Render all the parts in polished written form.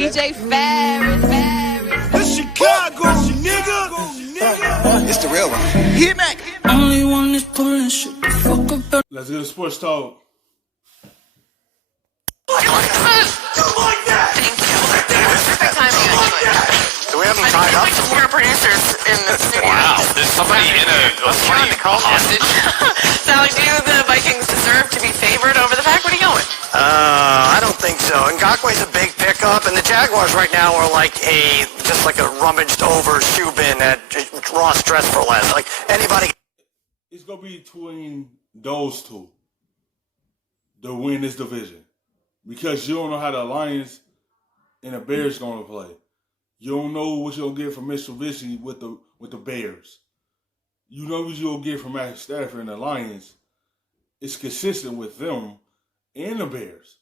DJ Ferris. It's Chicago, nigga. It's the real one. Hit me. Only one is pulling shit the fuck up. Let's get a sports talk. You like that? Thank you. Perfect timing, actually. Do we have them tied up? Like four producers in the studio. Wow, there's somebody in a hostage? So, do the Vikings deserve to be favored over the Pack? What are you going? I don't think so. Ngakwe's a big pickup, and the Jaguars right now are like just like a rummaged over shoe bin at Ross Dress for Less. Like anybody. It's gonna be between those two to win this division, because you don't know how the Lions and the Bears gonna play. You don't know what you're gonna get from Mr.Reaction with the Bears. You know what you're gonna get from Matt Stafford and the Lions. It's consistent with them and the Bears.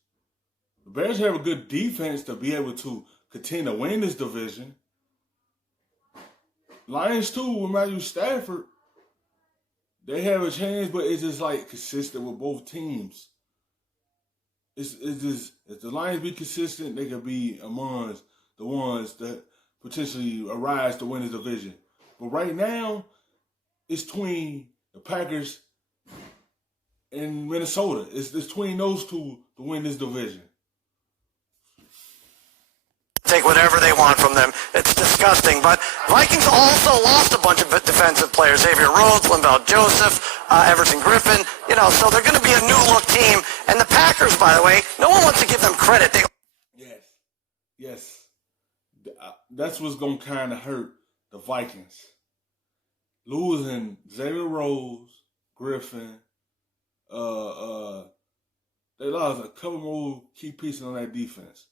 The Bears have a good defense to be able to continue to win this division. Lions too, with Matthew Stafford, they have a chance, but it's just like consistent with both teams. It's just, if the Lions be consistent, they could be amongst the ones that potentially arise to win this division. But right now, it's between the Packers and Minnesota. It's between those two to win this division. Take whatever they want from them. It's disgusting. But Vikings also lost a bunch of defensive players. Xavier Rhodes, Linval Joseph, Everson Griffin. You know, so they're going to be a new-look team. And the Packers, by the way, no one wants to give them credit. Yes. That's what's going to kind of hurt the Vikings. Losing Xavier Rhodes, Griffin, they lost a couple more key pieces on that defense.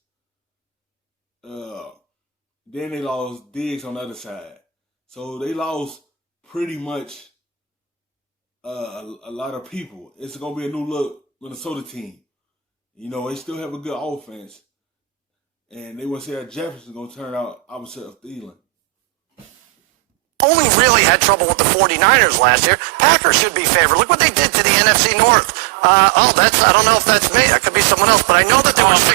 Then they lost Diggs on the other side. So they lost pretty much a lot of people. It's going to be a new look Minnesota team. You know, they still have a good offense. And they want to say that Jefferson's going to turn out opposite of Thielen. Only really had trouble with the 49ers last year. Packers should be favored. Look what they did to the NFC North. I don't know if that's me. That could be someone else, but I know that they were 6-0.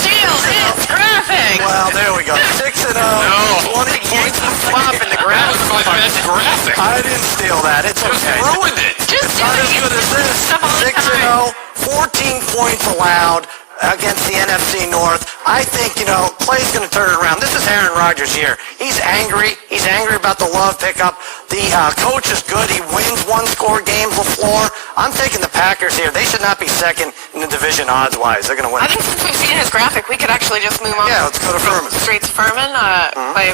Steal this graphic! Well, there we go. 6-0. No. 20 points of flop in the That ground. was my best graphic. I didn't steal that. It's okay. Ruined it. Just It's not as good as this. 6-0, 14 points allowed against the NFC North. I think, Clay's going to turn it around. This is Aaron Rodgers here. He's angry. He's angry about the Love pickup. The coach is good. He wins one-score games, LaFleur. I'm taking the Packers here. They should not be second in the division odds-wise. They're going to win. I think since we've seen his graphic, we could actually just move on. Yeah, let's go to Furman. Straight to Furman.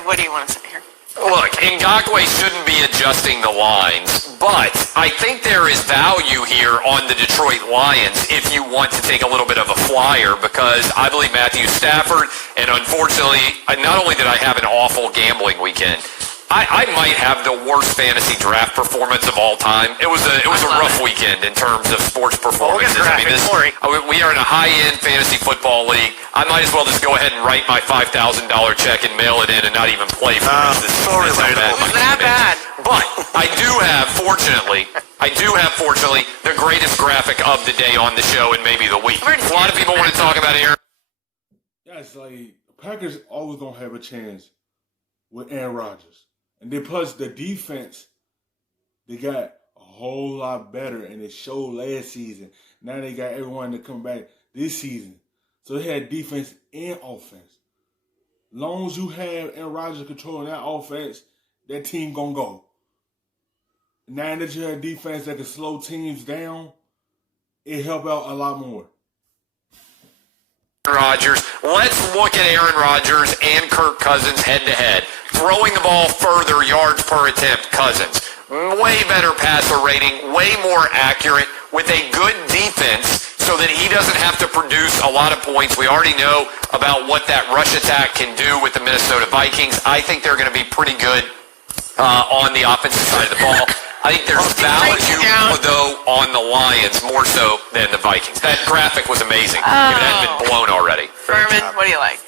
What do you want to say here? Look, Ngakwe shouldn't be adjusting the lines, but I think there is value here on the Detroit Lions if you want to take a little bit of a flyer, because I believe Matthew Stafford, and unfortunately, not only did I have an awful gambling weekend, I might have the worst fantasy draft performance of all time. It was a rough weekend in terms of sports performances. We are in a high-end fantasy football league. I might as well just go ahead and write my $5,000 check and mail it in and not even play for the rest of the season. It was that bad. But I do have, fortunately, the greatest graphic of the day on the show and maybe the week. A lot of people want to talk about Aaron. Yeah, it's like the Packers always going to have a chance with Aaron Rodgers. And then plus the defense, they got a whole lot better, and it showed last season. Now they got everyone to come back this season. So they had defense and offense. As long as you have Aaron Rodgers controlling that offense, that team gonna go. Now that you have defense that can slow teams down, it help out a lot more. Rodgers. Let's look at Aaron Rodgers and Kirk Cousins head-to-head. Throwing the ball further, yards per attempt, Cousins. Way better passer rating, way more accurate, with a good defense so that he doesn't have to produce a lot of points. We already know about what that rush attack can do with the Minnesota Vikings. I think they're going to be pretty good on the offensive side of the ball. I think there's value, though, on the Lions more so than the Vikings. That graphic was amazing. If it hadn't been blown already. Furman, what do you like?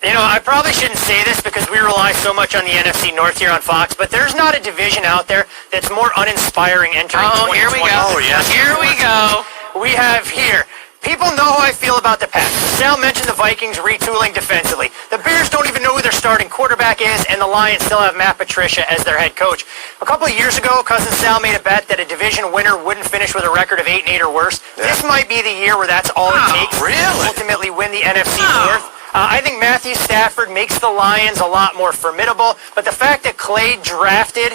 I probably shouldn't say this because we rely so much on the NFC North here on Fox, but there's not a division out there that's more uninspiring entering 2020. Here we go. Oh, yes. Here we go. We have here People know how I feel about the Packers. Sal mentioned the Vikings retooling defensively. The Bears don't even know who their starting quarterback is, and the Lions still have Matt Patricia as their head coach. A couple of years ago, Cousin Sal made a bet that a division winner wouldn't finish with a record of 8-8 or worse. Yeah. This might be the year where that's all it takes to ultimately win the NFC North. I think Matthew Stafford makes the Lions a lot more formidable, but the fact that Clay drafted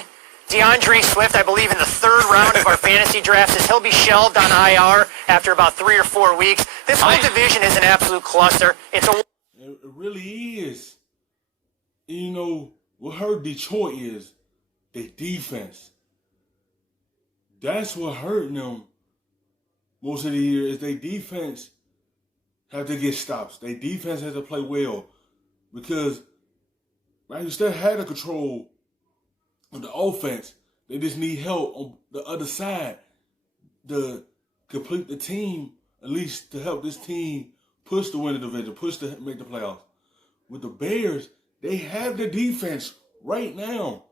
DeAndre Swift, I believe, in the third round of our fantasy drafts, is he'll be shelved on IR after about 3 or 4 weeks. This whole division is an absolute cluster. It really is. You know, what hurt Detroit is their defense. That's what hurt them most of the year is their defense have to get stops. Their defense has to play well because you still had the control of the offense. They just need help on the other side to complete the team, at least to help this team push to win the division, push to make the playoffs. With the Bears, they have the defense right now.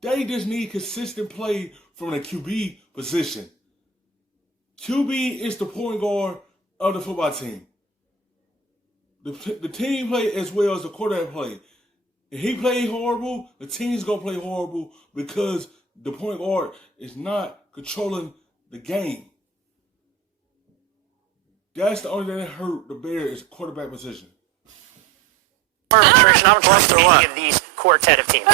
They just need consistent play from the QB position. QB is the point guard of the football team. The team play as well as the quarterback play. If he plays horrible, the team's going to play horrible because the point guard is not controlling the game. That's the only thing that hurt the Bears is quarterback position. Trish, and I'm trusting any of these quartet of teams.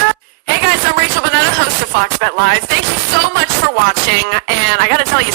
Hey guys, I'm Rachel Bonetta, host of Fox Bet Live. Thank you so much for watching, and I got to tell you,